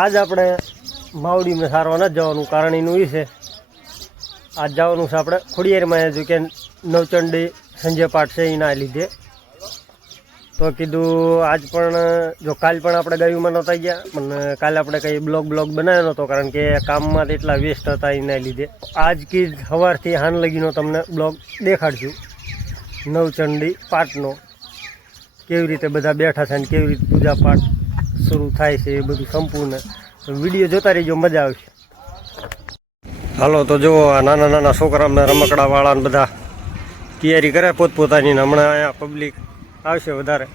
આજ આપણે માવડીમાં સારવા નથી જવાનું કારણ એનું એ છે આજ જવાનું છે આપણે ખોડિયારમાં જો કે નવચંડી સંજય પાઠ છે એના લીધે તો કીધું આજ પણ જો કાલ પણ આપણે ગાયુંમાં નહોતા ગયા પણ કાલે આપણે કંઈ બ્લોગ બનાવ્યો નહોતો કારણ કે કામમાં એટલા વેસ્ટ હતા એના લીધે આજ કી સવારથી હાન લગીનો તમને બ્લોગ દેખાડશું નવચંડી પાઠનો કેવી રીતે બધા બેઠા છે અને કેવી રીતે પૂજા પાઠ શરૂ થાય છે એ બધું સંપૂર્ણ વિડીયો જોતા રહીજો મજા આવશે. હાલો તો જુઓ આ નાના છોકરાઓને રમકડાવાળાને બધા તૈયારી કરે પોતપોતાની. હમણાં અહીંયા પબ્લિક આવશે વધારે.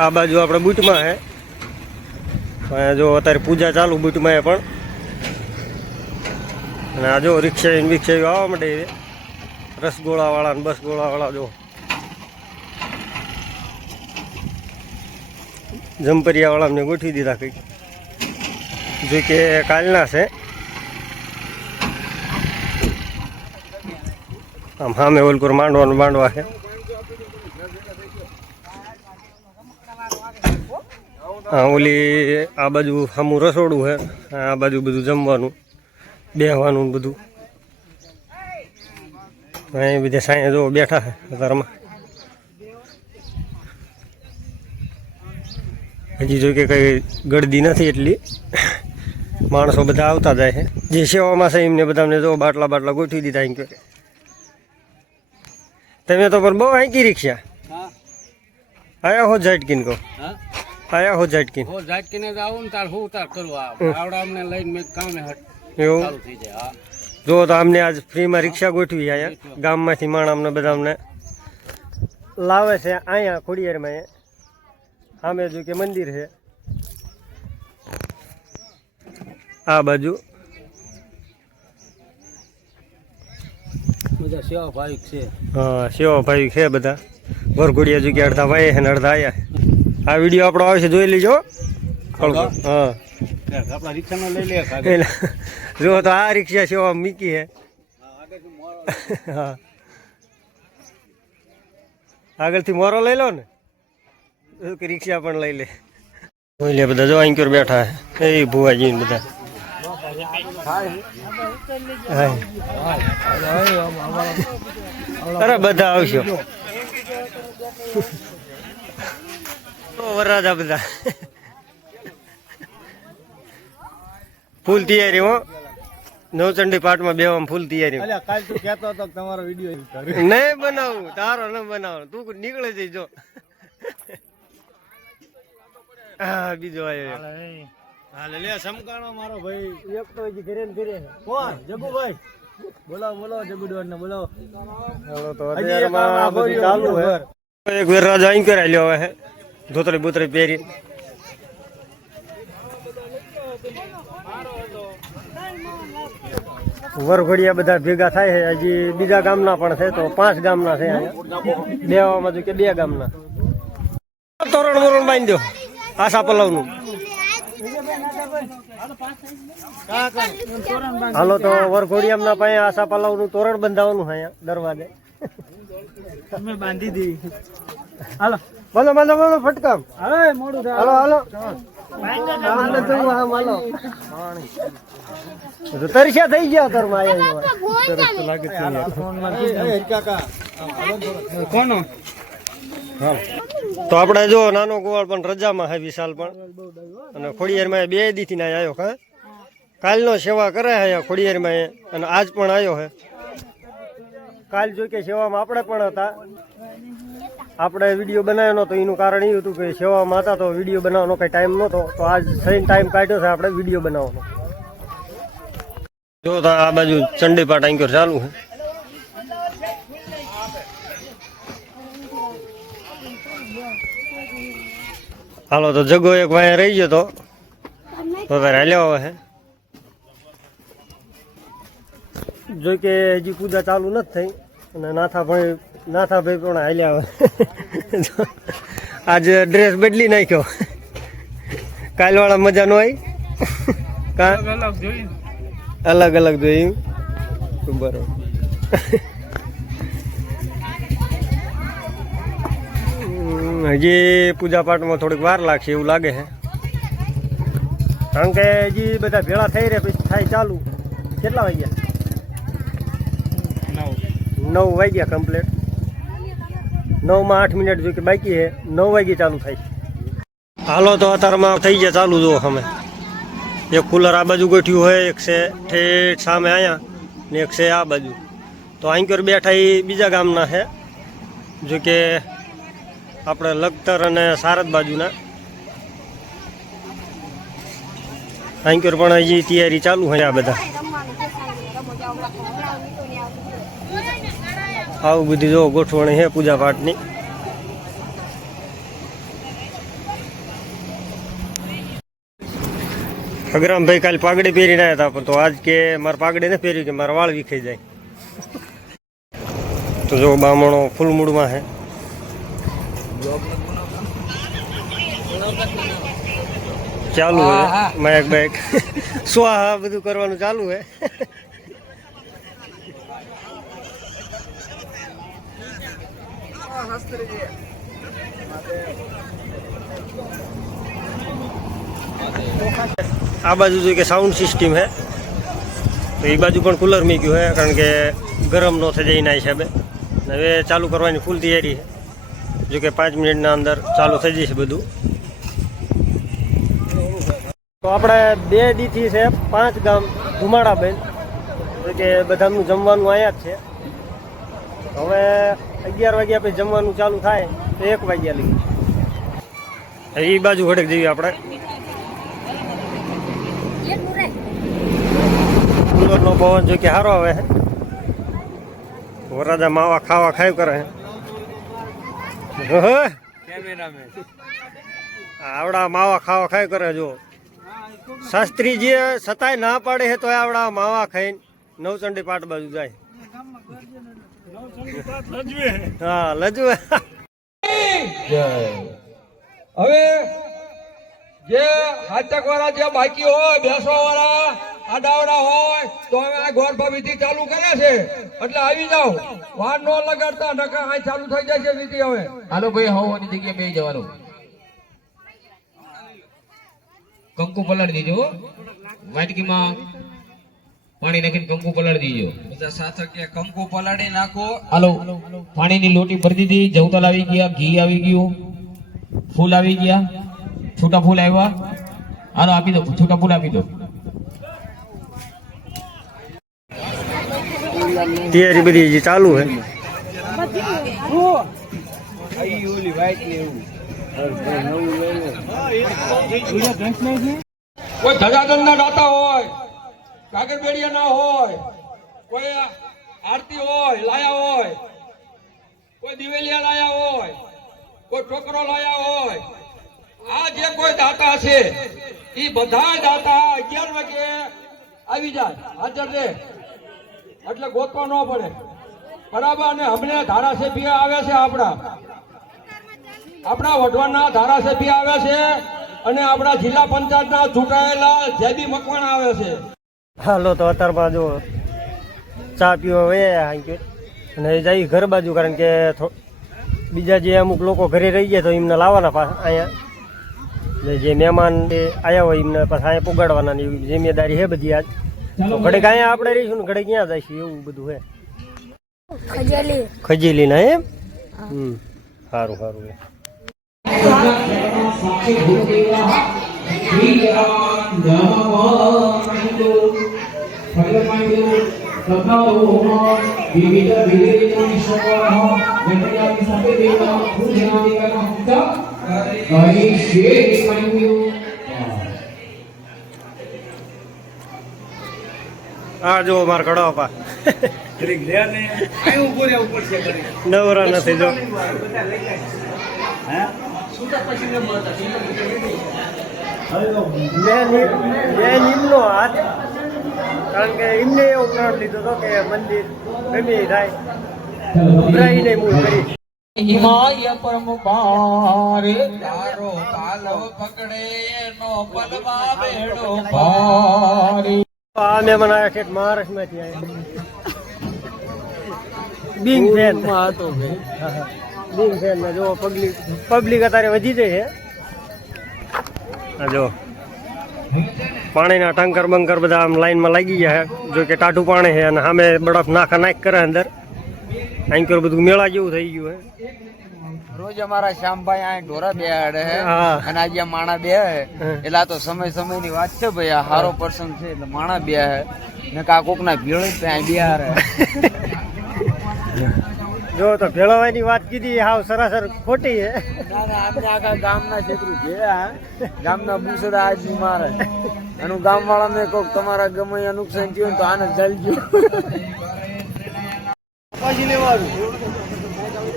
આ બાજુ આપણે બુટમાં છે અહીંયા જો અત્યારે પૂજા ચાલુ બુટમાં પણ. અને આ જો રિક્ષા આવવા માંડે રસગોળાવાળા ને બસગોળાવાળા જો જંપરિયાવાળાને ગોઠવી દીધા કંઈક જો કે કાલના છે. આમ સામે ઓલકુર માંડવા છે. હા ઓલી આ બાજુ સામું રસોડું છે આ બાજુ બધું જમવાનું બેહવાનું બધું. અહીં બધા સાંઈ જો બેઠા છે ઘરમાં. હજી જો કે કંઈ ગળદી નથી એટલી માણસો બધા આવતા જાય છે. જે સેવામાં છે એમને બધાને જો બાટલા ગોઠવી દીધા. એમ કે તમે તો પણ બહુ આંકી રિક્ષા આયા હો ઝાટકીન કહો આયા હો ઝાટકીન એવું જો તો અમને આજ ફ્રીમાં રિક્ષા ગોઠવી અહીંયા ગામમાંથી માણ અમને બધા અમને લાવે છે અહીંયા ખોડિયારમાં. સામે જો કે મંદિર છે આ બાજુ બધા સેવા ભાવિક છે. હા સેવા ભાવિક છે બધા. વરઘોડિયા જો કે અડધા વાય છે ને અડધા આયા. આ વિડીયો આપણો આવશે જોઈ લેજો. હા આપણા રિક્ષાનો લઈ લે જો તો આ રિક્ષા સેવા મૂકી છે. હા આગળથી મોરો લઈ લો ને કે રિક્ષા પણ લઈ લે. જોઈ લે બધા જો અહીં બેઠા છે એ ભુવાજી બધા. અરે બધા આવશો વરરાજા બધા ફૂલ તૈયારી હો. નવચંડી પાઠમાં બેવામાં ફૂલ તૈયારી. નહીં બનાવું તારો ન બનાવો તું નીકળે જઈ જો. હા બીજો આવ્યો હાલે લે સમકાણો મારો ભાઈ એક તો હજી ઘરે ને ઘરે કોણ જગુભાઈ બોલાવો જગુડવર ને બોલાવો. હાલો તો અત્યારમાં બધું ચાલુ છે. એક વાર રાજા અહીં કરાવી લ્યો હવે ધોતરી બોતરી પહેરી. વરઘોડિયા બધા ભેગા થાય છે. હજી બીજા ગામના પણ છે તો 5 ગામના છે અહીંયા બેવામાં જો કે 2 ગામના. તોરણ બાંધી દો આશા પલાવનું. હાલો તો વરઘોડિયામના પાસે આશા પલાવનું તોરણ બંધાવવાનું છે અહીંયા દરવાજે. બાંધી દી હાલો બાંધો ફટકામ મોડું હાલો તરસ્યા થઈ ગયા ઘરમાં કોનો. તો આપણે જો નાનો ગોવાળ પણ રજામાં છે વિશાલ પણ અને ખોડિયારમાં 2 દીથી ના આવ્યો. હા કાલનો સેવા કરે છે ખોડિયારમાં અને આજ પણ આવ્યો છે. કાલ જો કે સેવામાં આપણે પણ હતા. આપણે વિડીયો બનાવ્યો નહોતો એનું કારણ એ હતું કે સેવામાં હતા તો વિડીયો બનાવવાનો કંઈ ટાઈમ નહોતો તો આજ સહી ટાઈમ કાઢ્યો છે આપણે વિડીયો બનાવવાનો. જો તો આ બાજુ ચંડી પાઠ આંક્યો ચાલુ છે. હાલો તો જગો એક ભાઈ રહી ગયો તો તારે હાલ્યો હવે. જો કે હજી પૂજા ચાલુ નથી થઈ અને નાથાભાઈ પણ હાલ્યા આવે. આજે ડ્રેસ બદલી નાખ્યો કાલવાળા મજા નો આવી. અલગ જોયું બરોબર. હજી પૂજા પાઠમાં થોડીક વાર લાગશે એવું લાગે છે. કારણ કે હજી બધા ભેળા થઈ રહ્યા પછી થાય ચાલુ. કેટલા વાગ્યા? 9 વાગ્યા કમ્પ્લીટ. 9 માં 8 મિનિટ જો કે બાકી છે. 9 વાગે ચાલુ થાય. હાલો તો અત્યારમાં થઈ ગયા ચાલુ. જો અમે એક કુલર આ બાજુ ગોઠ્યું હોય, એક છે ઠેઠ સામે અહીંયા ને એક છે આ બાજુ. તો આંક્યોર બેઠા એ બીજા ગામના છે, જો કે આપણે લખતર અને સારદ બાજુના. આંક્યોર પણ હજી તૈયારી ચાલુ હોય. આ બધા આવું બધી જો ગોઠવણી છે પૂજા પાઠની. અગ્રામભાઈ કાલે પાઘડી પહેરીને આવ્યા હતા, પણ તો આજ કે મારે પાઘડી નથી પહેરી કે મારા વાળ વિખાઈ જાય. તો જો બામણો ફૂલ મૂડમાં છે. ચાલુ હે માયક બાયક સ્વાહા બધું કરવાનું ચાલુ હે. આ બાજુ જો કે સાઉન્ડ સિસ્ટમ હે, તો એ બાજુ પણ કુલર મૂક્યું હે, કારણ કે ગરમ ન થઈ જાય એના હિસાબે. હવે ચાલુ કરવાની ફૂલ તૈયારી છે, જો કે 5 મિનિટના અંદર ચાલુ થઈ જશે બધું. તો આપણે 2 દીથી છે 5 ગામ ધુમાડા બેન, જો કે બધાનું જમવાનું અહીંયા જ છે. હવે 11 વાગ્યા પછી જમવાનું ચાલુ થાય તો 1 વાગ્યા લગી. એ બાજુ ઘડક જઈએ આપણે. કુલરનો પવન જો કે સારો આવે છે. વરાજા માવા ખાવા ખાય કરે છે. આવડા માવા ખાવા ખાય કરે. જો શાસ્ત્રીજી છતાંય ના પાડે છે તો આવડા માવા ખાઈને નવચંડી પાટ બાજુ જાય. હા લજવે. હવે જે હાચક વાળા જે બાકી હોય, બેસવા વાળા આડાવડા હોય તો હવે આ ગોરભા વિધિ ચાલુ કરે છે, એટલે આવી જાઓ. વાર નો લગાડતા, નકા આ ચાલુ થઈ જાય છે વિધિ. હવે હાલો ભાઈ, હવાની જગ્યાએ બેસી જવાનું. કંકુ પલાળી દીજો, વાટકીમાં પાણી નાખીને કંકુ પલાળી દીજો. બધા સાથે કંકુ પલાળી નાખો. હાલો, પાણીની લોટી ભરી દીધી, જવતલ આવી ગયા, ઘી આવી ગયું, ફૂલ આવી ગયા, છૂટા ફૂલ આવ્યા. હાલો આપી દો, છૂટા ફૂલ આપી દો. તૈયારી બધી હજી ચાલુ છે. કોઈ ધજાધન ના દાતા હોય, કાગરબેડિયા ના હોય, કોઈ આરતી હોય લાયા હોય, કોઈ દિવેલિયા લાયા હોય, કોઈ ટોકરો લાયા હોય, આ જે કોઈ દાતા છે એ બધા દાતા 11 વાગે આવી જાય, હાજર રહે, એટલે ગોતવા ન પડે. બરાબર. અને અમને ધારાસભ્ય આવે છે, આપણા વઢવાણના ધારાસભ્ય આવે છે, અને આપણા જિલ્લા પંચાયતના ચૂંટાયેલા જેબી મકવાણા આવે છે. હાલો તો અત્યારમાં જો ચા પીવા વયા અને જઈ ઘર બાજુ, કારણ કે બીજા જે અમુક લોકો ઘરે રહી ગયા તો એમને લાવવાના પાછા અહીંયા. જે મહેમાન આવ્યા હોય એમને પાછા અહીંયા પુગાડવાના ની જિમ્મેદારી છે બધી. આજ તો ઘડીક અહીંયા આપણે રહીશું ને ઘડીક ક્યાં જઈશું, એવું બધું છે. ખજેલી ના એમ. સારું સારું. આ જો માર કડવા નવરા નથી જો. નિમનો હાથ, કારણ કે એમને એવો પ્રણ લીધો હતો કે મંદિર ગમે થાય ઉભરાઈને મૂળ કરી. હિમાય પરમ પારે તારો કાલો પકડે નો પલવા બેડો પારે. આ મહેમાન આવ્યા છે મહારાષ્ટ્રમાંથી આવ્યા. બિંગ ફેન હતો. બિંગ ફેન ને જો પબ્લિક અત્યારે વધી જાય છે. જો પાણીના ટંકર બંકર બધા આમ લાઈનમાં લાગી ગયા છે. જો કે ટાઢું પાણી છે અને સામે બરફ નાખ કરે અંદર. અહીં બધું મેળા જેવું થઈ ગયું છે. રોજ અમારા શ્યામભાઈ આ ઢોરા બેહાડે હે હા. અને આજે માણા બે હે એટલે આ તો સમય ની વાત છે ભાઈ. આ હારો પ્રસંગ છે એટલે માણા બે હે ને કા કોક ના ભીળ ત્યાં બિહાર હે. જો તો ભેળવવાની વાત કીધી હાવ સરાસર ખોટી છે. ના ના આપણે આખા ગામના છેતરું છે હા. ગામના બુસડા આજ બીમાર હે એનું ગામ વાળાને કોક તમારા ગમે અહીંયા નુકસાન થયું તો આને જલજો. પછી લેવાનું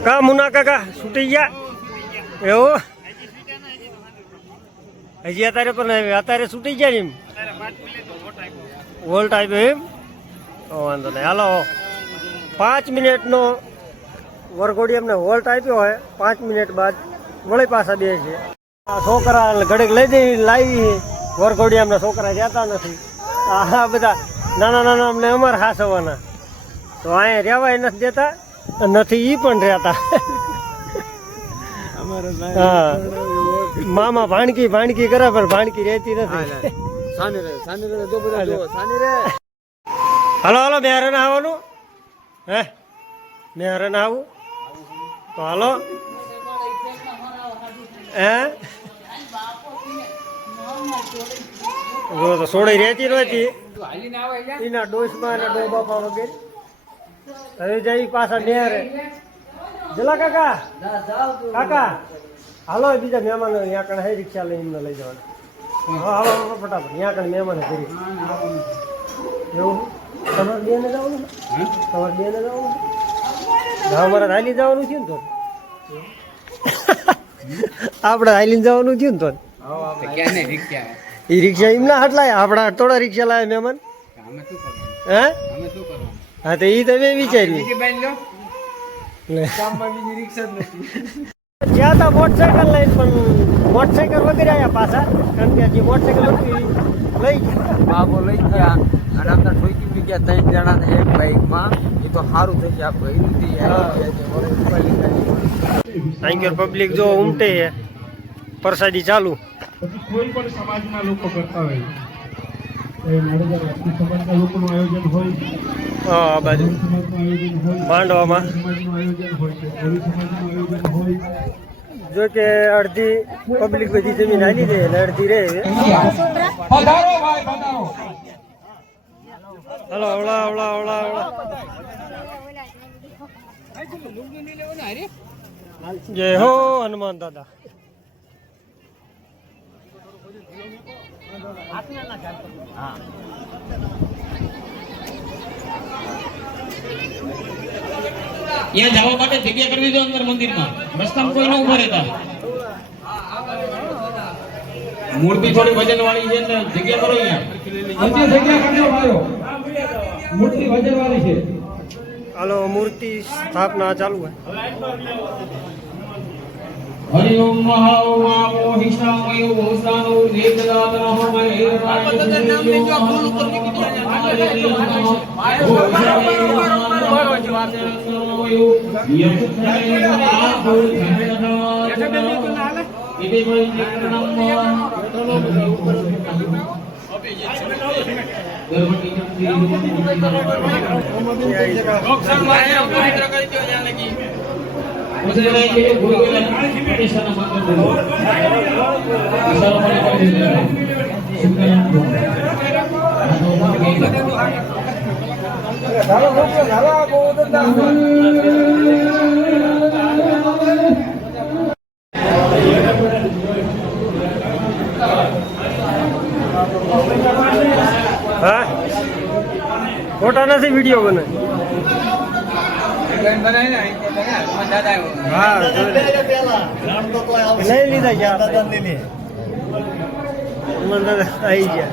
કા મુના કાકા છૂટી ગયા એવું હજી અત્યારે પણ અત્યારે છૂટી ગયા ને એમ વોલ્ટ આપ્યો એમ તો વાંધો નહીં હાલો 5 મિનિટનો વરઘોડી અમને વોલ્ટ આપ્યો હોય 5 મિનિટ બાદ વળી પાછા બે છે. આ છોકરા ઘડીક લઈ દઈ લાવી વરઘોડી અમને છોકરા જતા નથી. આ બધા નાના નાના અમને અમારે હાસવાના તો અહીંયા રહેવાય નથી દેતા નથી ઈ પણ રહેતા. હા મામા ભાણકી કરે પણ ભાણકી રહેતી નથી. હાલો હાલો મેરે ના આવવાનું હે મેરે ના આવું તો હાલો હે જો તો સોડી રહેતી નહોતી એના ડોસમાં અને ડો બાપા વગેરે હવે જઈ પાછા નેરે જલા કાકા હાલો બીજા મહેમાનો ત્યાં કણ હે રિક્ષા લઈને એમને લઈ જવાના. હા હાલો ફટાફટ ત્યાં કણ મહેમાન કરી એવું તમારે બેને જવાનું તમારે બેને જવાનું અમારે હાલી જવાનું થયું ને તો આપણે હાલીને જવાનું થયું ને તો એ રિક્ષા એમના હાટ લાયા આપણા થોડા રિક્ષા લાયા મહેમાન હે હા તો એ તમે વિચાર્યું જ્યાં તા મોટરસાયકલ લઈને પણ મોટરસાયકલ વગેરે આવ્યા પાછા કારણ કે હજી મોટરસાયકલ હતી લઈ ગયા બાબો લઈ ગયા અને અમને ઠોકી બી ગયા 3 જણા ને એક બાઈકમાં. એ તો સારું થઈ ગયા અહીં પબ્લિક જો ઉમટે છે પ્રસાદી ચાલુ. કોઈ પણ સમાજના લોકો કરતા હોય સમાજના લોકોનું આયોજન હોય આ બાજુ સમાજનું આયોજન હોય માંડવામાં સમાજનું આયોજન હોય સમાજનું આયોજન હોય જો કે અડધી પબ્લિક બધી જમીન હાલી દે અને અડધી રહે. પધારો ભાઈ પધારો. હલો હવળા હવળા હવળા હવળા જય હો હનુમાન દાદા. ત્યાં જવા માટે જગ્યા કરી દીધો અંદર મંદિરમાં રસ્તામાં કોઈ ન ઉભા રહેતા. મૂર્તિ થોડી વજન વાળી છે એટલે જગ્યા કરો અહીંયા. હજી જગ્યા કરજો ભાઈઓ. મૂર્તિ વજન વાળી છે. હાલો મૂર્તિ સ્થાપના ચાલુ હોય. હરિ ઓમ મહાવામો હિષામયો ભૂષાનો વેદદાતનઃ મહેરરાય હા ખોટા નથી વિડીયો બને. હા લઈ લીધા છે આપણે. આવી ગયા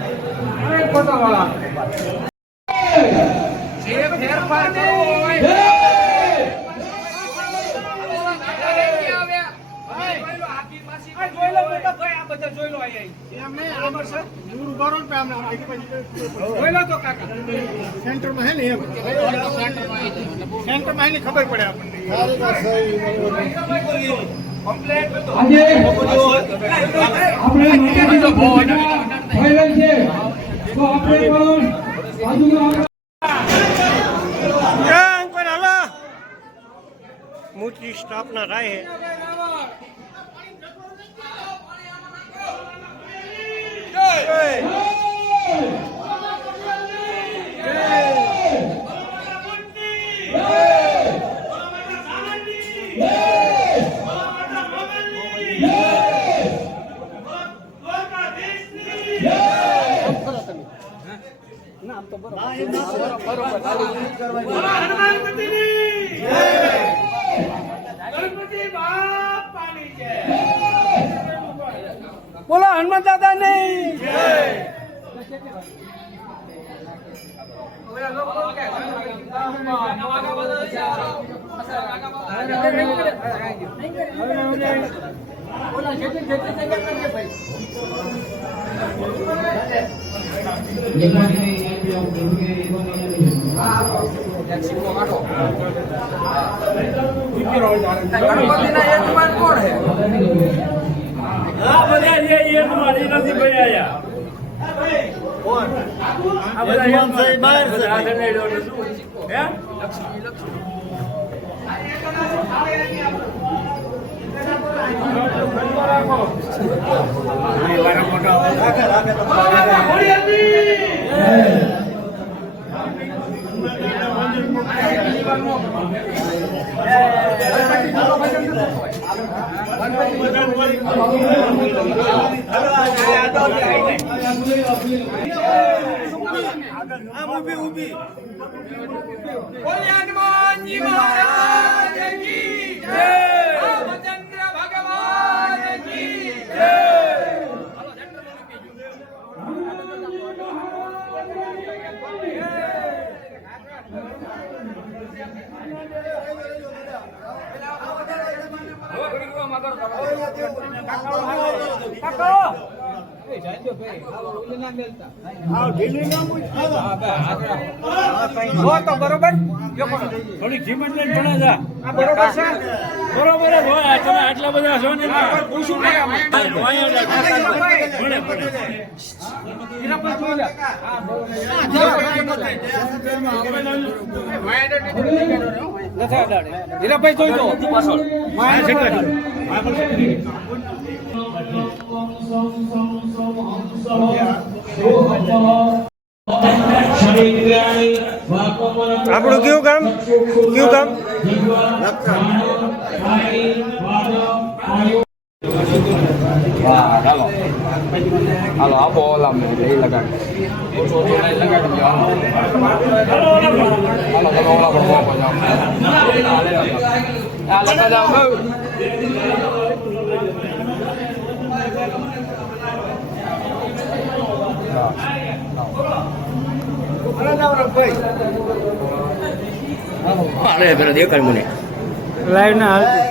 ખબર પડે આપણને. આજે આપણે માતાજીનો ભોજન થયેલ છે. તો આપણે પણ બાજુમાં મોટી સ્થાપના થાય છે. બોલો હનુમાન દાદા નહીં. ગણપતિના યજમાન કોણ છે? હનુમાનજી મહારાજ કી જય, રામચંદ્ર ભગવાન કી જય. બરોબર થોડી કિંમત લઈને ભણા જા. બરોબર છે, બરોબર જ હોય. તમે આટલા બધા છો ને હીરાભાઈ જોઈ લો પાછળ. આપણું કયું કામ હાલો આપો ઓલા લગાડી લગાડી દેખાડ મને લાઈવ ના હાલતી.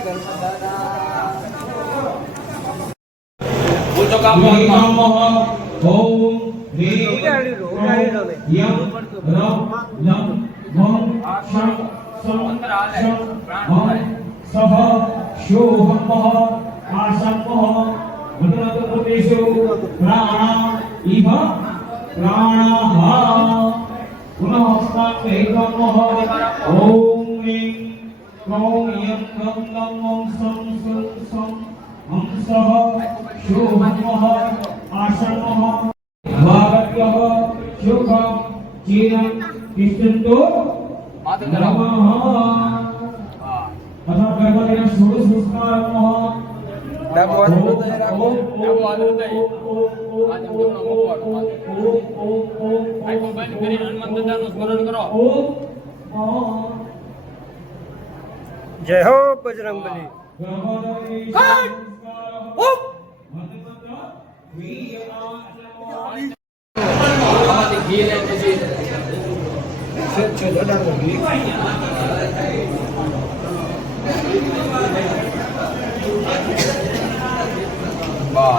જય હો બજરંગબલી.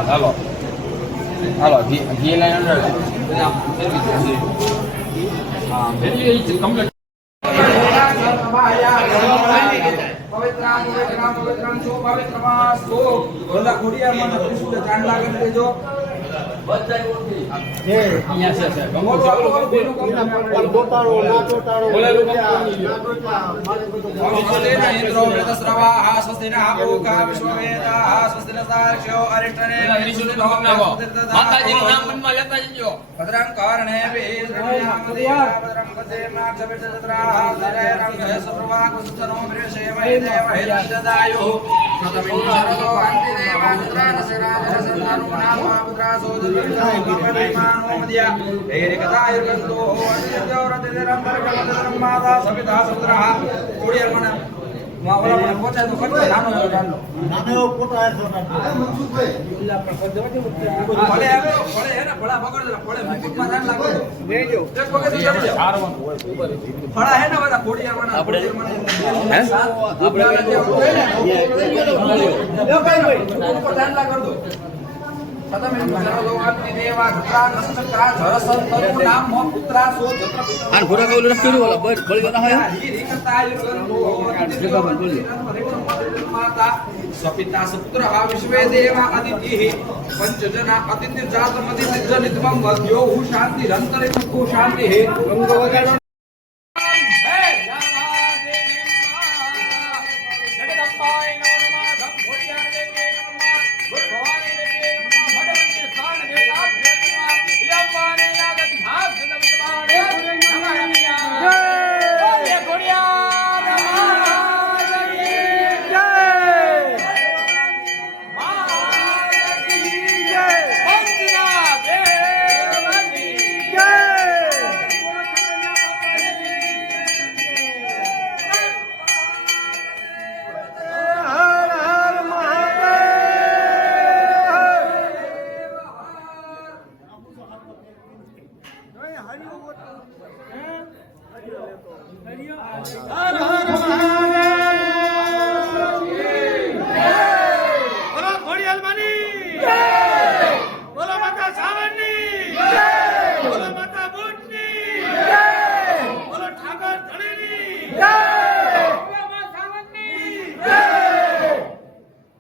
હાલો હાલો ઘી લઈને અંદર કમ્પ્લીટ. માતાજીનું નામ મનમાં લેતા જજો. ભદ્રં કારણે ભદ્રં પદેમાં ક્ષપિતદ્રા સરેરં જયસપ્રવાક સુતનો મૃષે વૈદેવ હેદદાયો પ્રથમિં શરદો અંતિદેવા નિદ્રાનસરાજરસંતાનો નામા પુત્રાસો દુર્ગમાનો મધ્યા હૈરિકદાયુર્ગંતો અનિત્યોરતિરંતરકમદરં માતા સપિતા સપુત્રઃ કોડિયર્મણ માવલા મને પહોંચાય તો કરતો નાનો એવો ડાલો ભલે આવે ભલે હે ને ભલા પકડ દે ભલે મુકુટમાં ધ્યાન લાગો બેજો એક પકડ ચડી જાવ ભલા હે ને બધા કોડિયર્મણ આપણે હે આપણે યો કઈ ભાઈ ઉપર ધ્યાન લાગ કર દો સદમે જરલો અંતિદેવા ધત્રાનસ્તકા જરસંતનો નામ પુત્રા સો જત્ર આન ઘોડા કઉલ રસ્તી નું ઓલા બળી ગના હોય માતા સપિતા સપુત્ર વિશ્વે દેવા અદિતિ પંચજના અતિથિ જાત મદિતિ જનિતમં વદ્યો હુ શાંતિ રંતરે કુ શાંતિ હે ગંગો વગાડો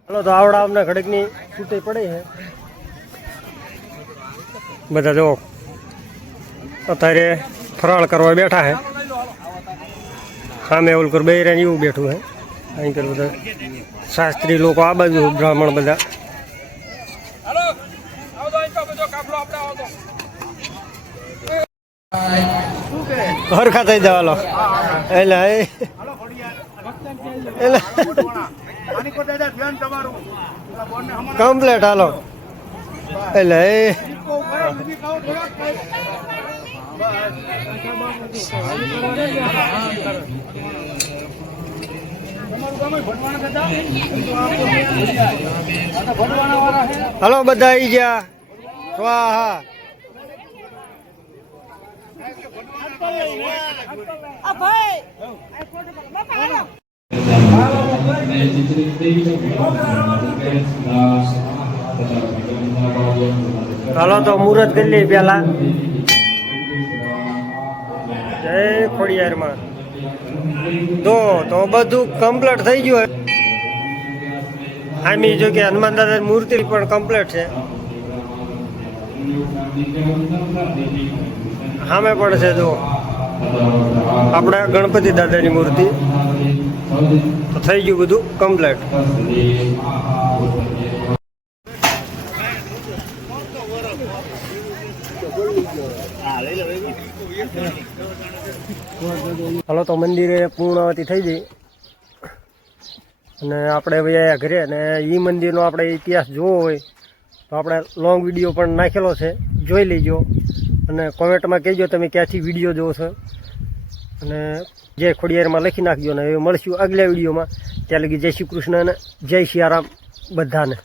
હાલો તો આવડા અમને ઘડીકની છૂટી પડી છે બધા જો અત્યારે ફરાળ કરવા બેઠા છે સામે ઓલકર બૈરાને એવું બેઠું છે અહીં કર બધા શાસ્ત્રી લોકો આ બાજુ બ્રાહ્મણ બધા હાલો આવો તો અહીં બધો કાફલો આપણે આવો તો હરખા થઈ જવાલો એટલે કમ્પ્લેટ હાલો એટલે હાલો બધા આવી ગયા સ્વાહા હાલો તો મુહૂર્ત કરી લઈએ પેલા જય ખોડિયારમાં તો બધું કમ્પ્લીટ થઈ ગયું આમી જો કે હનુમાન દાદાની મૂર્તિ પણ કમ્પ્લીટ છે સામે પણ છે જો આપણે ગણપતિ દાદાની મૂર્તિ તો થઈ ગયું બધું કમ્પ્લીટ હાલો તો મંદિરે પૂર્ણાવતી થઈ ગઈ અને આપણે હવે ઘરે અને એ મંદિરનો આપણે ઇતિહાસ જોવો હોય તો આપણે લોંગ વિડીયો પણ નાખેલો છે જોઈ લેજો અને કોમેન્ટમાં કહેજો તમે ક્યાંથી વિડીયો જોવો છો અને જય ખોડિયારમાં લખી નાખજો ને હવે મળશું આગલા વિડીયોમાં ત્યાં લગી જય શ્રી કૃષ્ણ અને જય સિયારામ બધાને.